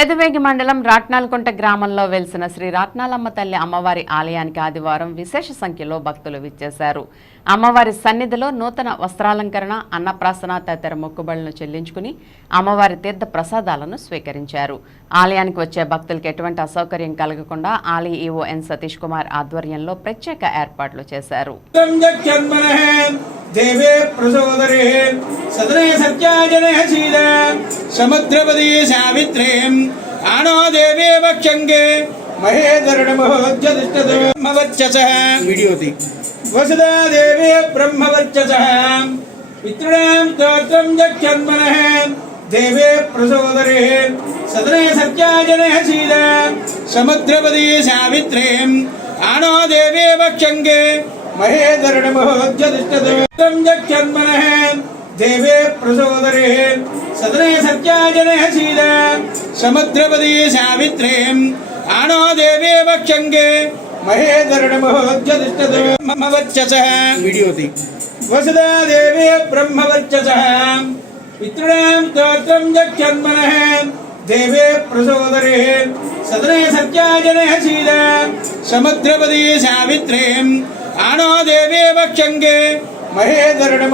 పెదవేగి మండలం రాట్నాలకుంట గ్రామంలో వెలిసిన శ్రీ రాట్నాలమ్మ తల్లి అమ్మవారి ఆలయానికి ఆదివారం విశేష సంఖ్యలో భక్తులు విచ్చేశారు. అమ్మవారి సన్నిధిలో నూతన వస్త్రాలంకరణ అన్నప్రాసన తదితర మొక్కుబడులను చెల్లించుకుని అమ్మవారి తీర్థ ప్రసాదాలను స్వీకరించారు. ఆలయానికి వచ్చే భక్తులకు ఎటువంటి అసౌకర్యం కలగకుండా ఆలయ ఈఓ ఎన్ సతీష్ కుమార్ ఆధ్వర్యంలో ప్రత్యేక ఏర్పాట్లు చేశారు. దేవే ప్రసోదరే సదరే సత్యాజనే समुद्रपदी सावित्रीम् आनो देवे वक्षङ्गे महेधरणमहोज्यतिष्ठतमवर्चसः वीडियोति वसुधा देवे ब्रह्मवर्चसः। पितॄणां स्तोत्रं जक्षन्मनः देवे प्रसोदरे। सदने सत्याजनः सीद। समुद्रपदी सावित्रीम् आनो देवे वक्षङ्गे महेधरणमहोज्यतिष्ठतं जक्षन्मनः దేవే ప్రసోదరే సదనే సత్యాజనే సీత సముద్రపదే సావిత్రీం ఆనో దేవే వక్షంగే మహేధరణమోజ్జతిష్టమవర్చస వీడియోది వసుదా దేవే బ్రహ్మవర్చస పితృణాం స్తోత్రం జక్షన్మనః దేవే ప్రసోదరే సదనే సత్యాజనే సీత సముద్రపదే సావిత్రీం ఆనో దేవే వక్షంగే మహేందరుడు